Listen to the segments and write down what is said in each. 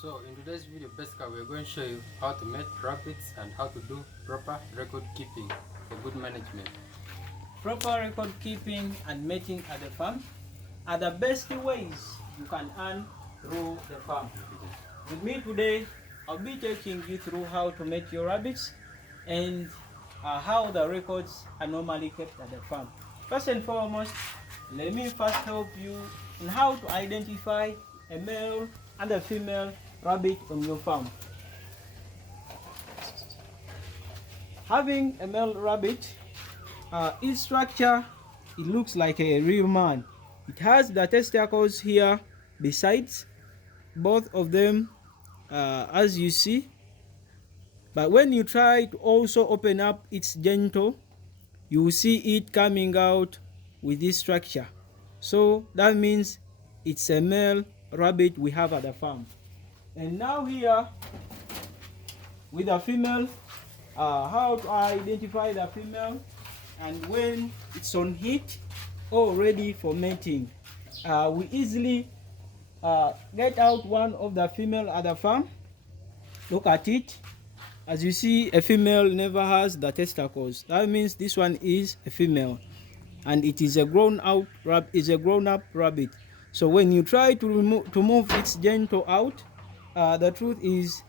So in today's video, basically we're going to show you how to make rabbits and how to do proper record keeping for good management. Proper record keeping and mating at the farm are the best ways you can earn through the farm. With me today, I'll be taking you through how to make your rabbits and how the records are normally kept at the farm. First and foremost, let me first help you on how to identify a male and a female rabbit on your farm. Having a male rabbit, its structure, it looks like a real man. It has the testicles here besides both of them, as you see. But when you try to also open up its genital, you will see it coming out with this structure. So that means it's a male rabbit we have at the farm. And now here with a female, how to identify the female and when it's on heat or ready for mating. We easily get out one of the female at the farm. Look at it. As you see, a female never has the testicles. That means this one is a female and it is a grown-up rabbit. So when you try to move its genital out, the truth is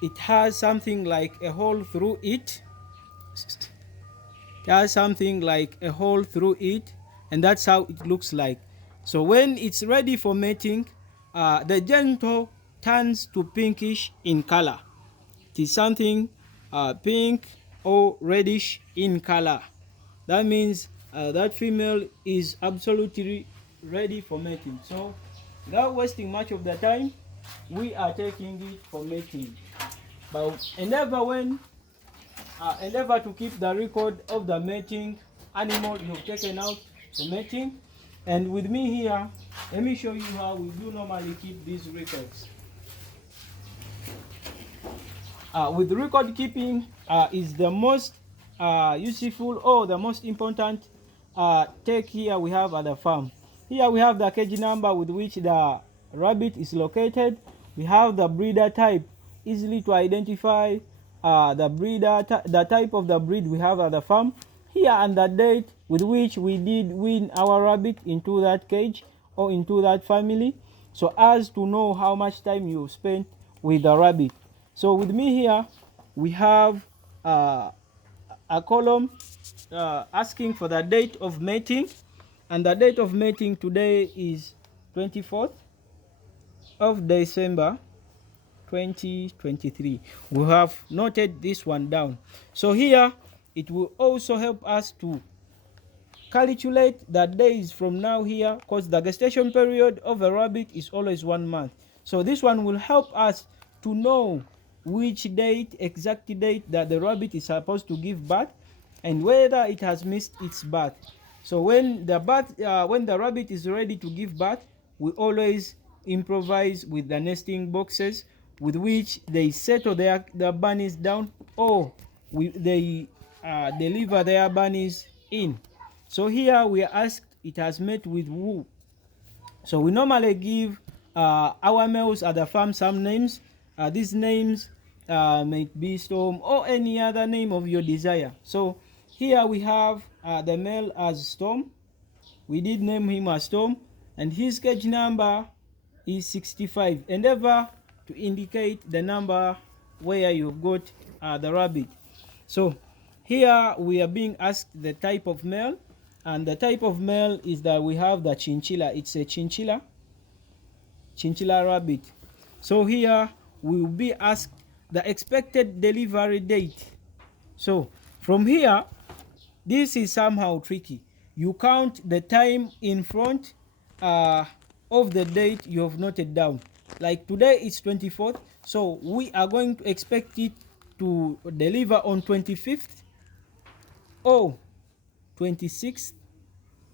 it has something like a hole through it. It has something like a hole through it, and that's how it looks like. So when it's ready for mating, the genital turns to pinkish in color. It is something pink or reddish in color. That means that female is absolutely ready for mating. So without wasting much of the time, we are taking it for mating. But endeavor to keep the record of the mating animal you've taken out for mating. And with me here, let me show you how we do normally keep these records. With record keeping is the most useful or the most important take here we have at the farm. Here we have the cage number with which the rabbit is located. We have the breeder type, easily to identify the type of the breed we have at the farm. Here and the date with which we did win our rabbit into that cage or into that family, so as to know how much time you spent with the rabbit. So with me here, we have a column asking for the date of mating, and the date of mating today is 24th of December 2023. We have noted this one down. So here it will also help us to calculate the days from now here, because the gestation period of a rabbit is always 1 month. So this one will help us to know which date, exact date that the rabbit is supposed to give birth and whether it has missed its birth. So when the rabbit is ready to give birth, we always improvise with the nesting boxes with which they settle their bunnies down, or they deliver their bunnies in. So here we are asked it has met with who. So we normally give our males at the farm some names. These names may be Storm or any other name of your desire. So here we have the male as Storm. We did name him as Storm, and his cage number is 65. Endeavor to indicate the number where you've got the rabbit. So here we are being asked the type of male, and the type of male is that we have the chinchilla. It's a chinchilla rabbit. So here we will be asked the expected delivery date. So from here, this is somehow tricky. You count the time in front of the date you have noted down. Like today is 24th, so we are going to expect it to deliver on 25th or 26th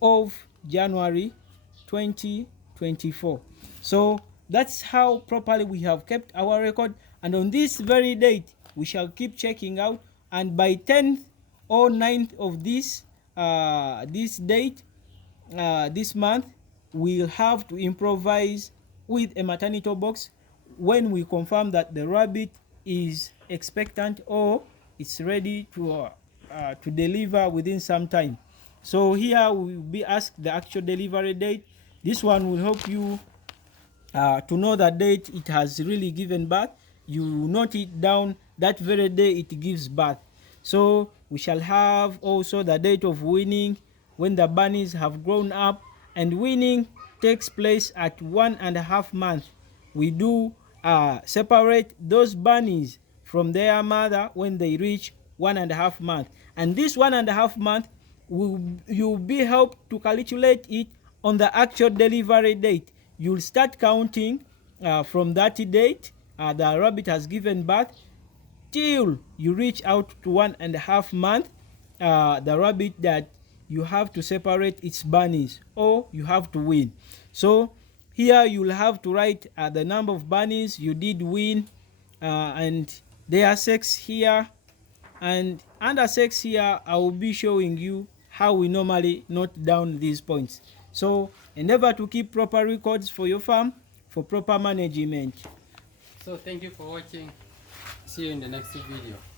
of January 2024. So that's how properly we have kept our record, and on this very date we shall keep checking out, and by 10th or 9th of this date, this month, we'll have to improvise with a maternity box when we confirm that the rabbit is expectant or it's ready to deliver within some time. So here we will be asked the actual delivery date. This one will help you to know the date it has really given birth. You note it down that very day it gives birth. So we shall have also the date of weaning, when the bunnies have grown up, and weaning takes place at 1.5 months. We do separate those bunnies from their mother when they reach 1.5 months, and this 1.5 month you'll be helped to calculate it on the actual delivery date. You'll start counting from that date the rabbit has given birth till you reach out to 1.5 month, the rabbit that you have to separate its bunnies or you have to wean. So here you'll have to write the number of bunnies you did wean and their sex here, and under sex here I will be showing you how we normally note down these points. So endeavor to keep proper records for your farm for proper management. So thank you for watching. See you in the next video.